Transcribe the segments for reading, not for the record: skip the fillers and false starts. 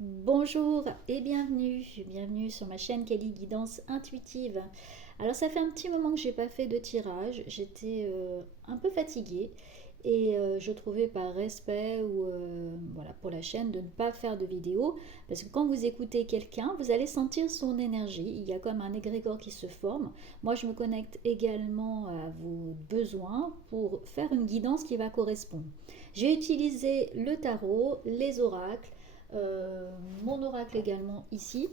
Bonjour et bienvenue sur ma chaîne Kelly Guidance Intuitive. Alors ça fait un petit moment que j'ai pas fait de tirage, j'étais un peu fatiguée et je trouvais par respect ou voilà pour la chaîne de ne pas faire de vidéo parce que quand vous écoutez quelqu'un, vous allez sentir son énergie, il y a comme un égrégore qui se forme. Moi je me connecte également à vos besoins pour faire une guidance qui va correspondre. J'ai utilisé le tarot, les oracles, euh, mon oracle également ici.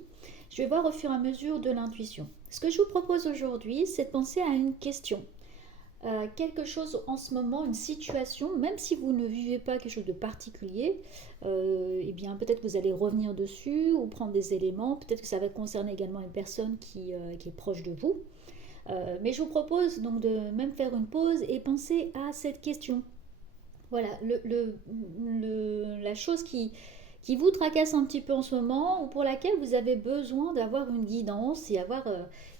Je vais voir au fur et à mesure de l'intuition. Ce que je vous propose aujourd'hui, c'est de penser à une question. Quelque chose en ce moment, une situation, même si vous ne vivez pas quelque chose de particulier, eh bien peut-être que vous allez revenir dessus ou prendre des éléments, peut-être que ça va concerner également une personne qui est proche de vous. Mais je vous propose donc de même faire une pause et penser à cette question. Voilà, la chose qui vous tracasse un petit peu en ce moment ou pour laquelle vous avez besoin d'avoir une guidance et avoir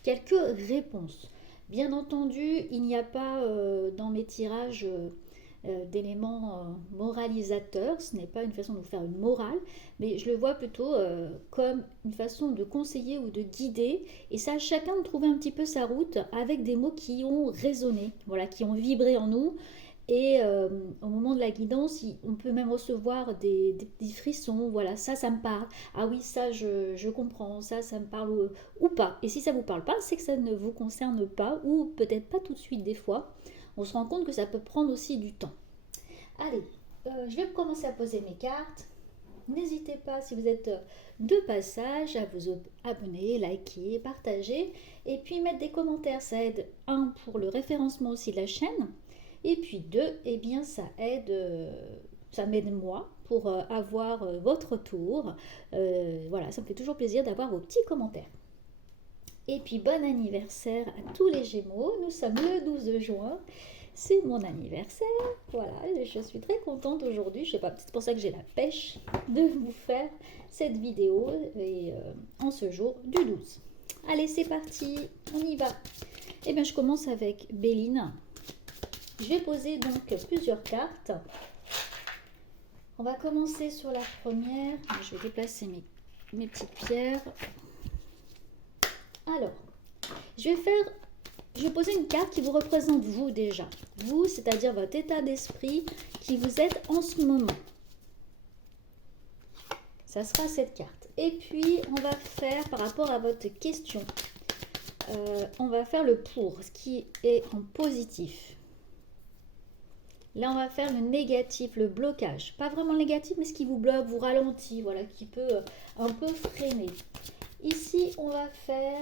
quelques réponses. Bien entendu, il n'y a pas dans mes tirages d'éléments moralisateurs, ce n'est pas une façon de vous faire une morale, mais je le vois plutôt comme une façon de conseiller ou de guider, et ça, chacun de trouver un petit peu sa route avec des mots qui ont résonné, voilà, qui ont vibré en nous, et au moment de la guidance, on peut même recevoir des petits frissons. Voilà, ça me parle. Ah oui, ça, je comprends. Ça me parle ou pas. Et si ça ne vous parle pas, c'est que ça ne vous concerne pas, ou peut-être pas tout de suite des fois. On se rend compte que ça peut prendre aussi du temps. Allez, je vais commencer à poser mes cartes. N'hésitez pas, si vous êtes de passage, à vous abonner, liker, partager, et puis mettre des commentaires. Ça aide, un, pour le référencement aussi de la chaîne, et puis deux, eh bien ça m'aide moi pour avoir votre tour. Voilà, ça me fait toujours plaisir d'avoir vos petits commentaires. Et puis bon anniversaire à tous les Gémeaux. Nous sommes le 12 juin. C'est mon anniversaire. Voilà, je suis très contente aujourd'hui. Je sais pas, c'est pour ça que j'ai la pêche de vous faire cette vidéo et en ce jour du 12. Allez, c'est parti, on y va. Eh bien, je commence avec Béline. Je vais poser donc plusieurs cartes. On va commencer sur la première. Je vais déplacer mes petites pierres. Alors, je vais faire je vais poser une carte qui vous représente vous déjà. Vous, c'est-à-dire votre état d'esprit qui vous êtes en ce moment. Ça sera cette carte. Et puis, on va faire par rapport à votre question. On va faire le pour, ce qui est en positif. Là, on va faire le négatif, le blocage. Pas vraiment le négatif, mais ce qui vous bloque, vous ralentit, voilà, qui peut un peu freiner. Ici, on va faire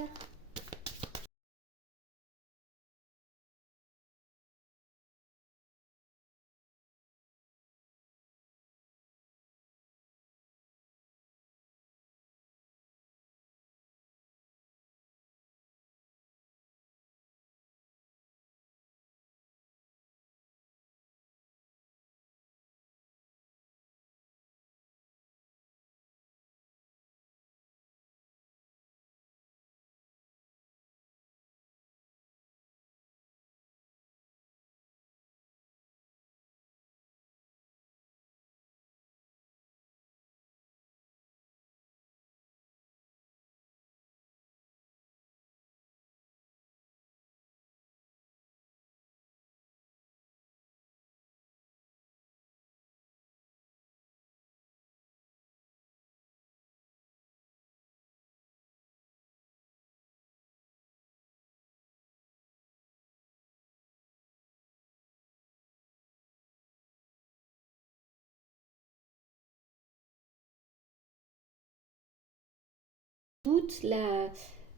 toute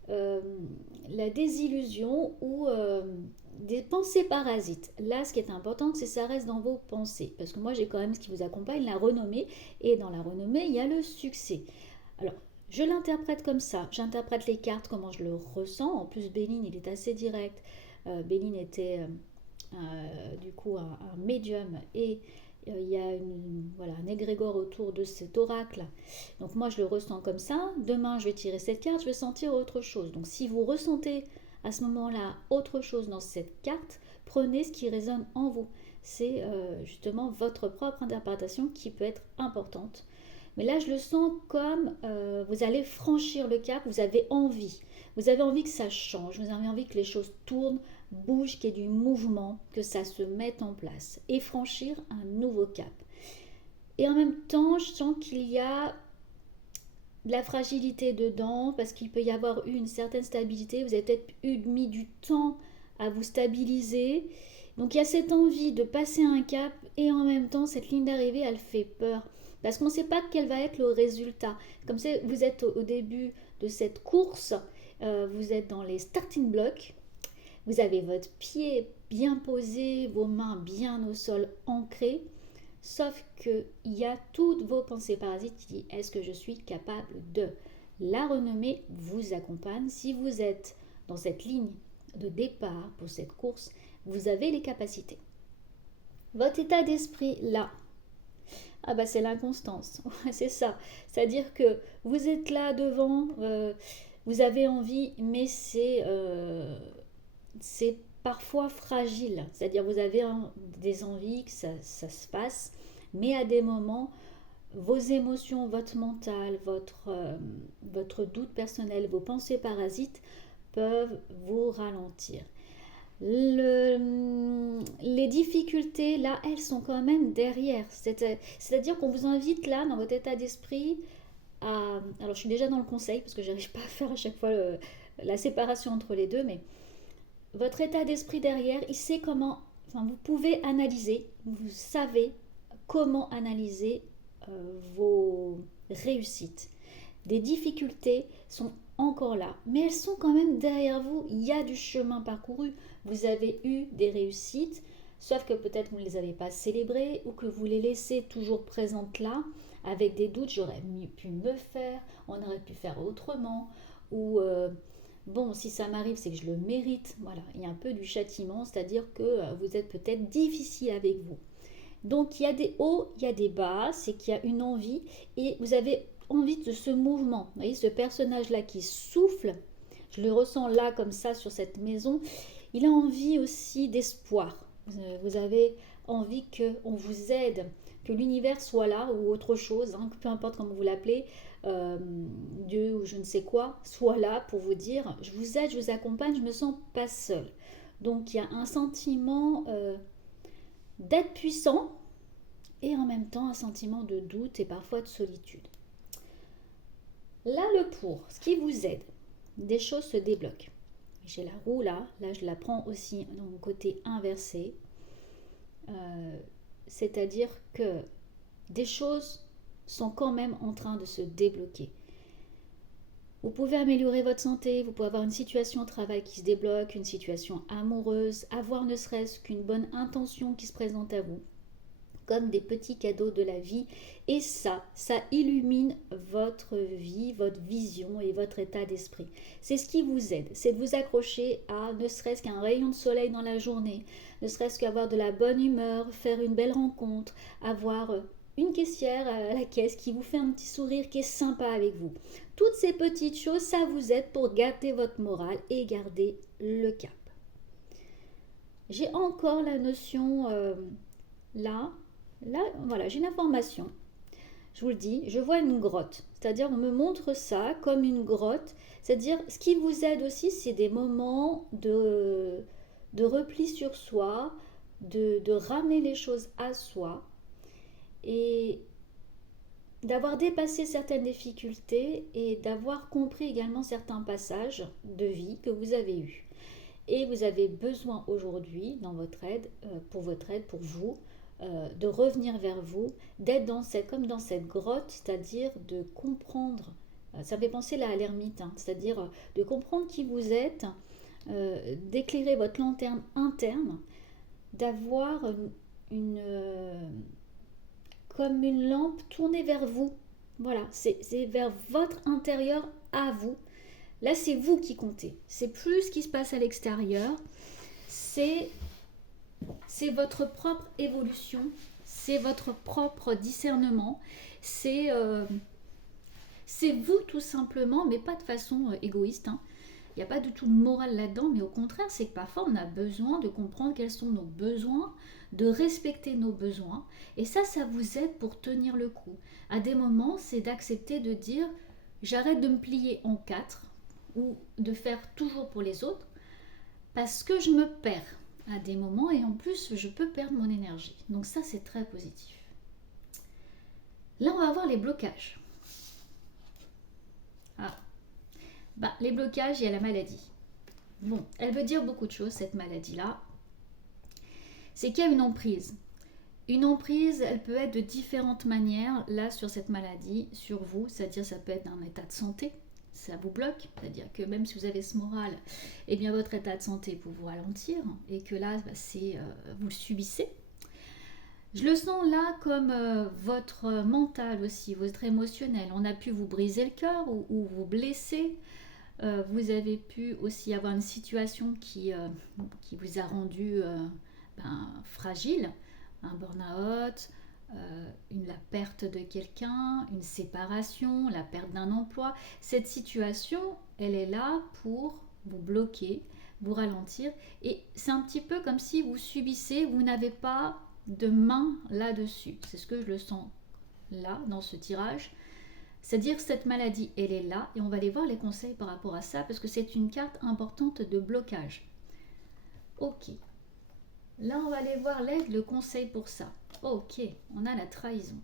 euh, la désillusion ou des pensées parasites. Là, ce qui est important, c'est que ça reste dans vos pensées. Parce que moi, j'ai quand même ce qui vous accompagne, la renommée. Et dans la renommée, il y a le succès. Alors, je l'interprète comme ça. J'interprète les cartes, comment je le ressens. En plus, Béline, il est assez direct. Béline était du coup un médium et il y a voilà, un égrégore autour de cet oracle. Donc moi je le ressens comme ça. Demain je vais tirer cette carte, je vais sentir autre chose. Donc si vous ressentez à ce moment-là autre chose dans cette carte, prenez ce qui résonne en vous. C'est justement votre propre interprétation qui peut être importante. Mais là, je le sens comme vous allez franchir le cap, vous avez envie. Vous avez envie que ça change, vous avez envie que les choses tournent, bougent, qu'il y ait du mouvement, que ça se mette en place. Et franchir un nouveau cap. Et en même temps, je sens qu'il y a de la fragilité dedans, parce qu'il peut y avoir eu une certaine stabilité. Vous avez peut-être mis du temps à vous stabiliser. Donc il y a cette envie de passer un cap et en même temps cette ligne d'arrivée elle fait peur parce qu'on ne sait pas quel va être le résultat. Comme ça, vous êtes au début de cette course, vous êtes dans les starting blocks, vous avez votre pied bien posé, vos mains bien au sol ancrées, sauf qu'il y a toutes vos pensées parasites qui disent est-ce que je suis capable de. La renommée vous accompagne. Si vous êtes dans cette ligne de départ pour cette course, vous avez les capacités. Votre état d'esprit là, ah bah c'est l'inconstance, c'est ça. C'est-à-dire que vous êtes là devant, vous avez envie, mais c'est parfois fragile. C'est-à-dire vous avez des envies que ça se passe, mais à des moments, vos émotions, votre mental, votre doute personnel, vos pensées parasites peuvent vous ralentir. Les difficultés, là, elles sont quand même derrière. C'est-à-dire qu'on vous invite là, dans votre état d'esprit, à... Alors, je suis déjà dans le conseil, parce que je n'arrive pas à faire à chaque fois la séparation entre les deux, mais votre état d'esprit derrière, il sait comment... Enfin, vous pouvez analyser, vous savez comment analyser vos réussites. Des difficultés sont encore là, mais elles sont quand même derrière vous. Il y a du chemin parcouru. Vous avez eu des réussites, sauf que peut-être vous ne les avez pas célébrées ou que vous les laissez toujours présentes là, avec des doutes. J'aurais pu me faire, on aurait pu faire autrement, ou bon, si ça m'arrive, c'est que je le mérite. Voilà, il y a un peu du châtiment, c'est-à-dire que vous êtes peut-être difficile avec vous. Donc il y a des hauts, il y a des bas, c'est qu'il y a une envie et vous avez envie de ce mouvement. Vous voyez ce personnage-là qui souffle, je le ressens là comme ça sur cette maison, il a envie aussi d'espoir. Vous avez envie qu'on vous aide, que l'univers soit là ou autre chose, hein, peu importe comment vous l'appelez, Dieu ou je ne sais quoi, soit là pour vous dire je vous aide, je vous accompagne, je me sens pas seule. Donc il y a un sentiment d'être puissant et en même temps un sentiment de doute et parfois de solitude. Là, le pour, ce qui vous aide, des choses se débloquent. J'ai la roue là je la prends aussi dans mon côté inversé. C'est-à-dire que des choses sont quand même en train de se débloquer. Vous pouvez améliorer votre santé, vous pouvez avoir une situation au travail qui se débloque, une situation amoureuse, avoir ne serait-ce qu'une bonne intention qui se présente à vous, comme des petits cadeaux de la vie. Et ça illumine votre vie, votre vision et votre état d'esprit. C'est ce qui vous aide, c'est de vous accrocher à ne serait-ce qu'un rayon de soleil dans la journée, ne serait-ce qu'avoir de la bonne humeur, faire une belle rencontre, avoir une caissière à la caisse qui vous fait un petit sourire qui est sympa avec vous. Toutes ces petites choses, ça vous aide pour garder votre morale et garder le cap. J'ai encore la notion là, voilà, j'ai une information. Je vous le dis, je vois une grotte. C'est-à-dire, on me montre ça comme une grotte. C'est-à-dire, ce qui vous aide aussi, c'est des moments de repli sur soi, de ramener les choses à soi et d'avoir dépassé certaines difficultés et d'avoir compris également certains passages de vie que vous avez eus. Et vous avez besoin aujourd'hui, dans votre aide, pour vous, de revenir vers vous, d'être comme dans cette grotte, c'est-à-dire de comprendre, ça me fait penser là à l'ermite, hein, c'est-à-dire de comprendre qui vous êtes, d'éclairer votre lanterne interne, d'avoir comme une lampe tournée vers vous. Voilà, c'est vers votre intérieur à vous. Là, c'est vous qui comptez. C'est plus ce qui se passe à l'extérieur. C'est votre propre évolution. C'est votre propre discernement. C'est vous tout simplement, mais pas de façon égoïste. Hein. Il n'y a pas du tout de morale là-dedans, mais au contraire, c'est que parfois on a besoin de comprendre quels sont nos besoins, de respecter nos besoins. Et ça vous aide pour tenir le coup. À des moments, c'est d'accepter de dire j'arrête de me plier en quatre ou de faire toujours pour les autres parce que je me perds à des moments et en plus je peux perdre mon énergie. Donc ça, c'est très positif. Là, on va voir les blocages. Les blocages, il y a la maladie. Bon, elle veut dire beaucoup de choses, cette maladie-là. C'est qu'il y a une emprise. Une emprise, elle peut être de différentes manières, là, sur cette maladie, sur vous. C'est-à-dire, ça peut être un état de santé, ça vous bloque. C'est-à-dire que même si vous avez ce moral, eh bien, votre état de santé peut vous ralentir. Et que là, vous le subissez. Je le sens là comme votre mental aussi, votre émotionnel. On a pu vous briser le cœur ou vous blesser. Vous avez pu aussi avoir une situation qui vous a rendu fragile, un burn-out, la perte de quelqu'un, une séparation, la perte d'un emploi. Cette situation, elle est là pour vous bloquer, vous ralentir. Et c'est un petit peu comme si vous subissez, vous n'avez pas de main là-dessus. C'est ce que je le sens là, dans ce tirage. C'est-à-dire que cette maladie, elle est là et on va aller voir les conseils par rapport à ça parce que c'est une carte importante de blocage. Ok. Là, on va aller voir l'aide, le conseil pour ça. Ok, on a la trahison.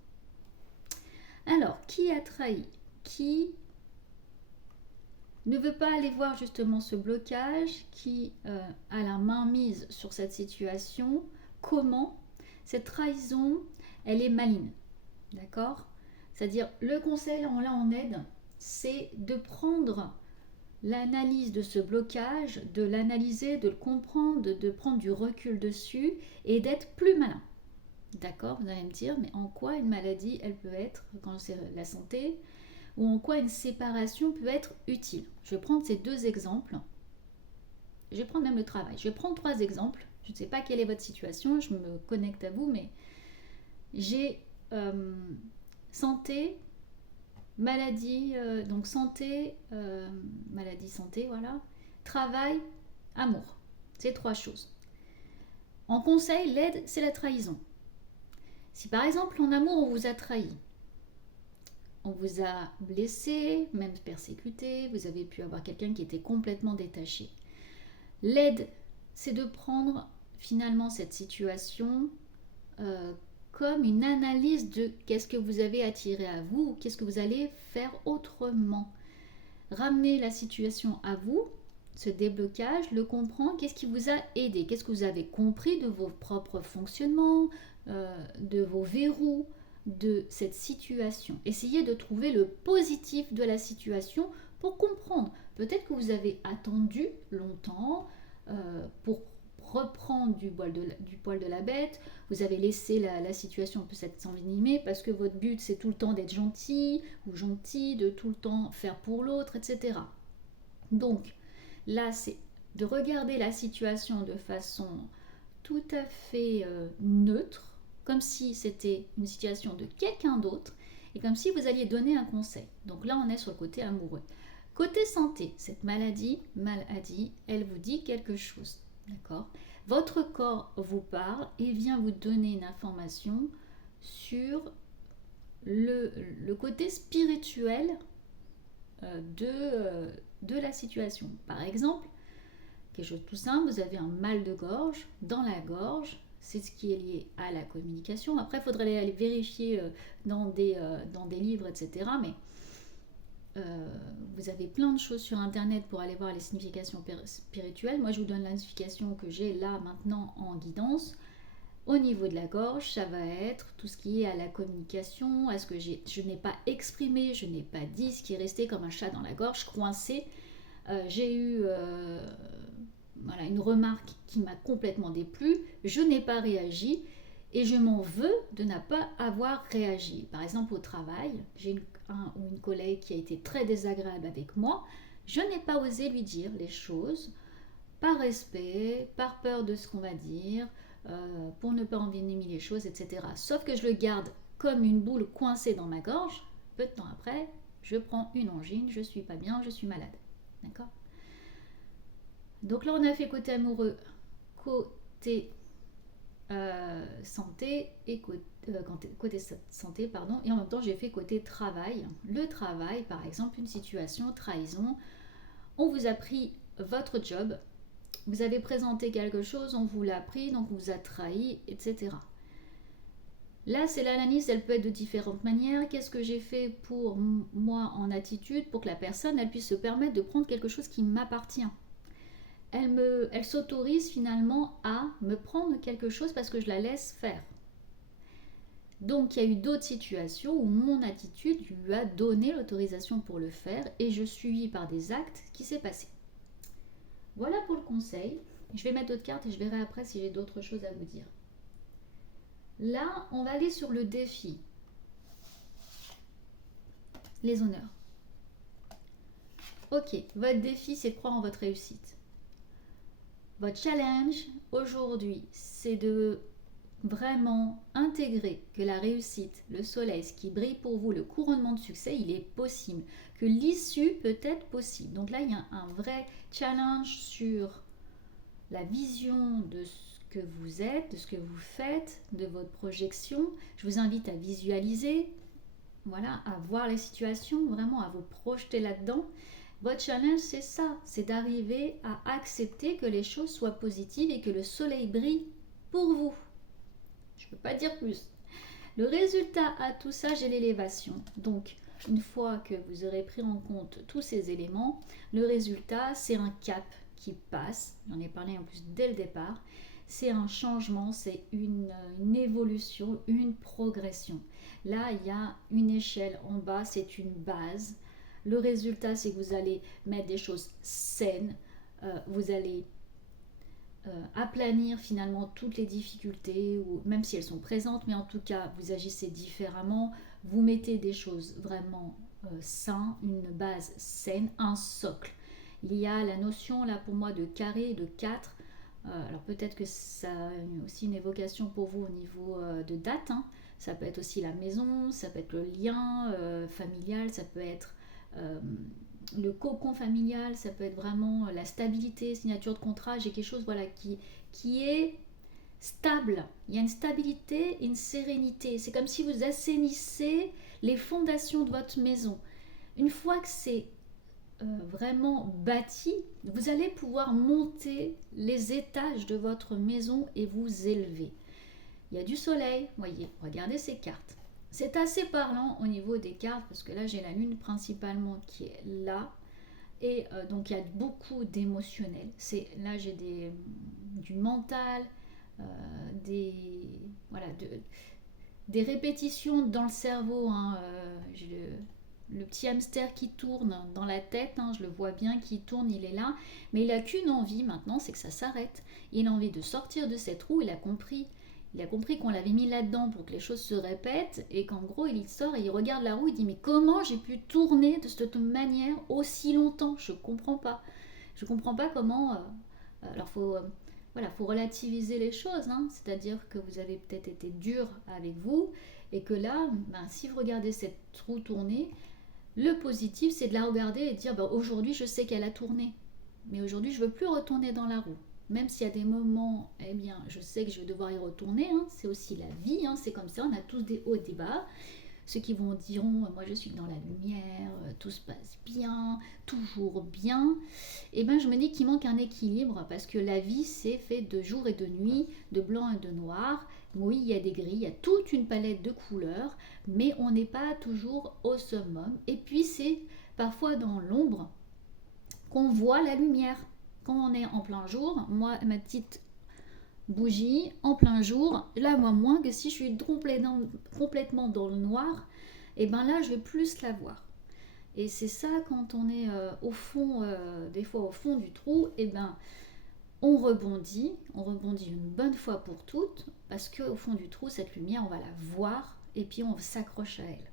Alors, qui a trahi? Qui ne veut pas aller voir justement ce blocage? Qui a la main mise sur cette situation? Comment? Cette trahison, elle est maligne. D'accord? C'est-à-dire, le conseil, là en aide, c'est de prendre l'analyse de ce blocage, de l'analyser, de le comprendre, de prendre du recul dessus et d'être plus malin. D'accord? Vous allez me dire, mais en quoi une maladie, elle peut être, quand c'est la santé, ou en quoi une séparation peut être utile? Je vais prendre ces deux exemples. Je vais prendre même le travail. Je vais prendre 3 exemples. Je ne sais pas quelle est votre situation, je me connecte à vous, mais j'ai santé, maladie, donc santé, maladie, santé, voilà. Travail, amour. C'est 3 choses. En conseil, l'aide, c'est la trahison. Si par exemple en amour on vous a trahi, on vous a blessé, même persécuté, vous avez pu avoir quelqu'un qui était complètement détaché. L'aide, c'est de prendre finalement cette situation comme une analyse de qu'est-ce que vous avez attiré à vous, qu'est-ce que vous allez faire autrement. Ramener la situation à vous, ce déblocage, le comprendre, qu'est-ce qui vous a aidé, qu'est-ce que vous avez compris de vos propres fonctionnements, de vos verrous, de cette situation. Essayez de trouver le positif de la situation pour comprendre. Peut-être que vous avez attendu longtemps pour reprendre du poil de la bête, vous avez laissé la situation peut s'envenimer parce que votre but c'est tout le temps d'être gentil ou gentil, de tout le temps faire pour l'autre, etc. Donc là c'est de regarder la situation de façon tout à fait neutre, comme si c'était une situation de quelqu'un d'autre et comme si vous alliez donner un conseil. Donc là on est sur le côté amoureux. Côté santé, cette maladie, elle vous dit quelque chose. D'accord? Votre corps vous parle et vient vous donner une information sur le côté spirituel de la situation. Par exemple, quelque chose de tout simple, vous avez un mal de gorge dans la gorge, c'est ce qui est lié à la communication. Après, il faudrait aller vérifier dans des livres, etc. Mais vous avez plein de choses sur internet pour aller voir les significations spirituelles. Moi je vous donne la signification que j'ai là maintenant en guidance. Au niveau de la gorge, ça va être tout ce qui est à la communication. Est-ce que je n'ai pas exprimé, je n'ai pas dit, ce qui est resté comme un chat dans la gorge, coincé. J'ai eu une remarque qui m'a complètement déplu, je n'ai pas réagi et je m'en veux de ne pas avoir réagi. Par exemple au travail, j'ai une collègue qui a été très désagréable avec moi, je n'ai pas osé lui dire les choses par respect, par peur de ce qu'on va dire, pour ne pas envenimer les choses, etc. Sauf que je le garde comme une boule coincée dans ma gorge. Peu de temps après, je prends une angine, je suis pas bien, je suis malade. D'accord? Donc là, on a fait côté amoureux, côté santé et côté santé, pardon, et en même temps j'ai fait côté travail. Le travail, par exemple, une situation trahison, on vous a pris votre job, vous avez présenté quelque chose, on vous l'a pris, donc on vous a trahi, etc. Là, c'est l'analyse, elle peut être de différentes manières. Qu'est-ce que j'ai fait pour moi en attitude pour que la personne elle puisse se permettre de prendre quelque chose qui m'appartient. Elle s'autorise finalement à me prendre quelque chose parce que je la laisse faire. Donc il y a eu d'autres situations où mon attitude lui a donné l'autorisation pour le faire et je suis par des actes qui s'est passé. Voilà pour le conseil. Je vais mettre d'autres cartes et je verrai après si j'ai d'autres choses à vous dire. Là, on va aller sur le défi. Les honneurs. Ok, votre défi, c'est de croire en votre réussite. Votre challenge aujourd'hui, c'est de vraiment intégrer que la réussite, le soleil, ce qui brille pour vous, le couronnement de succès, il est possible, que l'issue peut être possible. Donc là, il y a un vrai challenge sur la vision de ce que vous êtes, de ce que vous faites, de votre projection. Je vous invite à visualiser, voilà, à voir les situations, vraiment à vous projeter là-dedans. Votre challenge, c'est ça, c'est d'arriver à accepter que les choses soient positives et que le soleil brille pour vous. Je ne peux pas dire plus. Le résultat à tout ça, j'ai l'élévation. Donc, une fois que vous aurez pris en compte tous ces éléments, le résultat, c'est un cap qui passe. J'en ai parlé en plus dès le départ. C'est un changement, c'est une évolution, une progression. Là, il y a une échelle en bas, c'est une base. Le résultat, c'est que vous allez mettre des choses saines, vous allez aplanir finalement toutes les difficultés, ou même si elles sont présentes, mais en tout cas, vous agissez différemment, vous mettez des choses vraiment saines, une base saine, un socle. Il y a la notion là pour moi de carré et de 4. Alors peut-être que ça a aussi une évocation pour vous au niveau de date. Hein. Ça peut être aussi la maison, ça peut être le lien familial, ça peut être le cocon familial, ça peut être vraiment la stabilité, signature de contrat. J'ai quelque chose voilà, qui est stable. Il y a une stabilité, une sérénité. C'est comme si vous assainissez les fondations de votre maison. Une fois que c'est vraiment bâti, vous allez pouvoir monter les étages de votre maison et vous élever. Il y a du soleil, voyez, regardez ces cartes. C'est assez parlant au niveau des cartes parce que là j'ai la lune principalement qui est là et donc il y a beaucoup d'émotionnel. Là j'ai du mental, des répétitions dans le cerveau. Hein, j'ai le petit hamster qui tourne dans la tête, hein, je le vois bien qui tourne, il est là, mais il n'a qu'une envie maintenant, c'est que ça s'arrête. Il a envie de sortir de cette roue, il a compris qu'on l'avait mis là-dedans pour que les choses se répètent et qu'en gros il sort et il regarde la roue, il dit mais comment j'ai pu tourner de cette manière aussi longtemps, je comprends pas comment. Alors faut relativiser les choses, hein, c'est-à-dire que vous avez peut-être été dur avec vous et que là, si vous regardez cette roue tourner, le positif c'est de la regarder et de dire aujourd'hui je sais qu'elle a tourné, mais aujourd'hui je veux plus retourner dans la roue. Même s'il y a des moments, eh bien, je sais que je vais devoir y retourner. Hein, c'est aussi la vie, hein, c'est comme ça. On a tous des hauts et des bas. Ceux qui diront, moi je suis dans la lumière, tout se passe bien, toujours bien. Eh bien, je me dis qu'il manque un équilibre parce que la vie, c'est fait de jour et de nuit, de blanc et de noir. Oui, il y a des gris, il y a toute une palette de couleurs, mais on n'est pas toujours au summum. Et puis, c'est parfois dans l'ombre qu'on voit la lumière. Quand on est en plein jour, moi, ma petite bougie, en plein jour, là, moi, moins que si je suis complètement dans le noir, et bien là, je vais plus la voir. Et c'est ça, quand on est au fond, des fois au fond du trou, et ben on rebondit une bonne fois pour toutes, parce qu'au fond du trou, cette lumière, on va la voir, et puis on s'accroche à elle.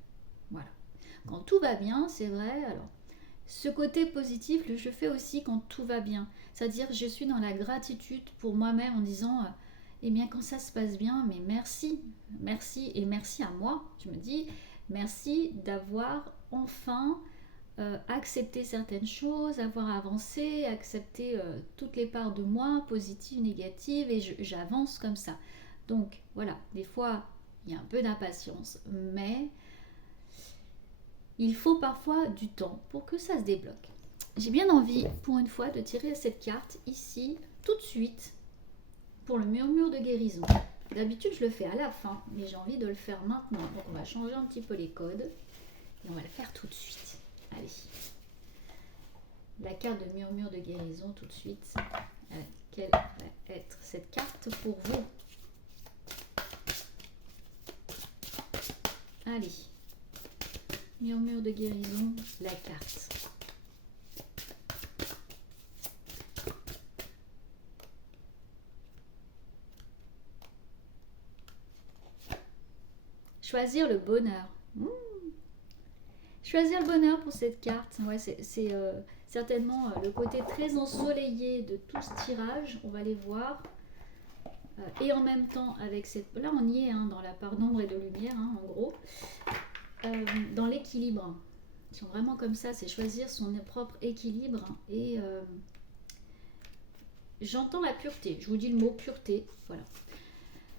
Voilà. Quand tout va bien, c'est vrai, alors ce côté positif, je fais aussi quand tout va bien. C'est-à-dire que je suis dans la gratitude pour moi-même en disant eh bien quand ça se passe bien, mais merci et merci à moi. Je me dis merci d'avoir enfin accepté certaines choses, avoir avancé, accepté toutes les parts de moi, positives, négatives, et j'avance comme ça. Donc voilà, des fois il y a un peu d'impatience, mais il faut parfois du temps pour que ça se débloque. J'ai bien envie pour une fois de tirer cette carte ici tout de suite pour le murmure de guérison. D'habitude je le fais à la fin, mais j'ai envie de le faire maintenant. Donc on va changer un petit peu les codes et on va le faire tout de suite. Allez, la carte de murmure de guérison tout de suite. Quelle va être cette carte pour vous? Allez, murmure de guérison, la carte. Choisir le bonheur. Choisir le bonheur pour cette carte, ouais, c'est certainement le côté très ensoleillé de tout ce tirage. On va les voir. Et en même temps, avec cette... Là, on y est hein, dans la part d'ombre et de lumière, hein, en gros. Dans l'équilibre. Si on vraiment comme ça, c'est choisir son propre équilibre. Et j'entends la pureté. Je vous dis le mot pureté. Voilà.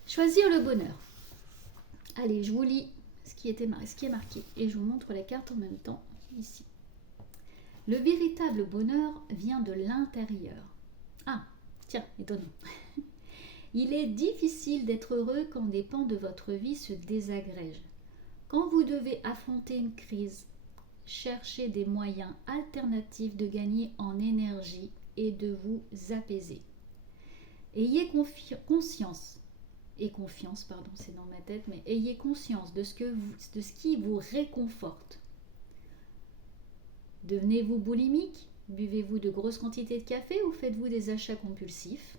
Choisir le bonheur. Allez, je vous lis ce qui est marqué. Et je vous montre la carte en même temps, ici. Le véritable bonheur vient de l'intérieur. Ah, tiens, étonnant. Il est difficile d'être heureux quand des pans de votre vie se désagrègent. Quand vous devez affronter une crise, cherchez des moyens alternatifs de gagner en énergie et de vous apaiser. Ayez conscience, et confiance, pardon, c'est dans ma tête, mais ayez conscience de ce qui vous réconforte. Devenez-vous boulimique? Buvez-vous de grosses quantités de café ou faites-vous des achats compulsifs?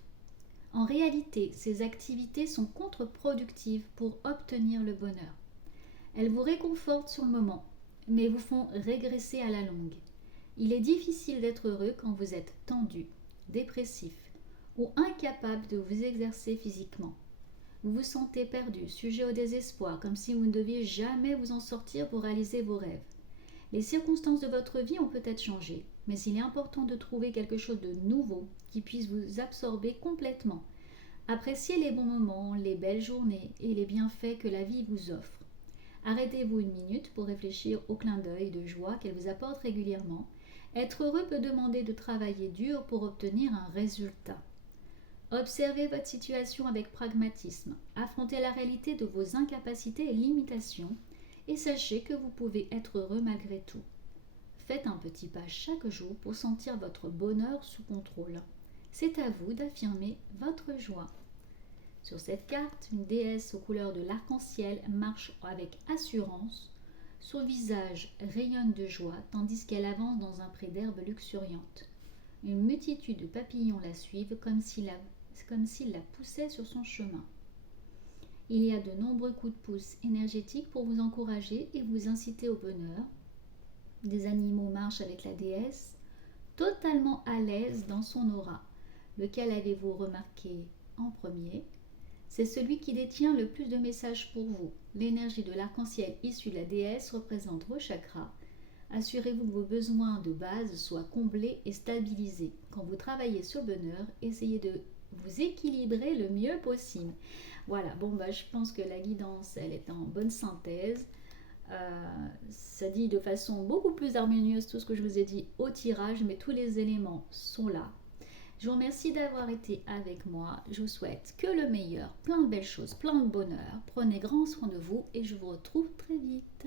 En réalité, ces activités sont contre-productives pour obtenir le bonheur. Elles vous réconfortent sur le moment, mais vous font régresser à la longue. Il est difficile d'être heureux quand vous êtes tendu, dépressif ou incapable de vous exercer physiquement. Vous vous sentez perdu, sujet au désespoir, comme si vous ne deviez jamais vous en sortir pour réaliser vos rêves. Les circonstances de votre vie ont peut-être changé, mais il est important de trouver quelque chose de nouveau qui puisse vous absorber complètement. Appréciez les bons moments, les belles journées et les bienfaits que la vie vous offre. Arrêtez-vous une minute pour réfléchir au clin d'œil de joie qu'elle vous apporte régulièrement. Être heureux peut demander de travailler dur pour obtenir un résultat. Observez votre situation avec pragmatisme. Affrontez la réalité de vos incapacités et limitations et sachez que vous pouvez être heureux malgré tout. Faites un petit pas chaque jour pour sentir votre bonheur sous contrôle. C'est à vous d'affirmer votre joie. Sur cette carte, une déesse aux couleurs de l'arc-en-ciel marche avec assurance. Son visage rayonne de joie tandis qu'elle avance dans un pré d'herbes luxuriantes. Une multitude de papillons la suivent comme s'ils la poussaient sur son chemin. Il y a de nombreux coups de pouce énergétiques pour vous encourager et vous inciter au bonheur. Des animaux marchent avec la déesse, totalement à l'aise dans son aura. Lequel avez-vous remarqué en premier? C'est celui qui détient le plus de messages pour vous. L'énergie de l'arc-en-ciel issue de la déesse représente vos chakras. Assurez-vous que vos besoins de base soient comblés et stabilisés. Quand vous travaillez sur le bonheur, essayez de vous équilibrer le mieux possible. Voilà, bon je pense que la guidance, elle est en bonne synthèse. Ça dit de façon beaucoup plus harmonieuse tout ce que je vous ai dit au tirage, mais tous les éléments sont là. Je vous remercie d'avoir été avec moi. Je vous souhaite que le meilleur, plein de belles choses, plein de bonheur. Prenez grand soin de vous et je vous retrouve très vite.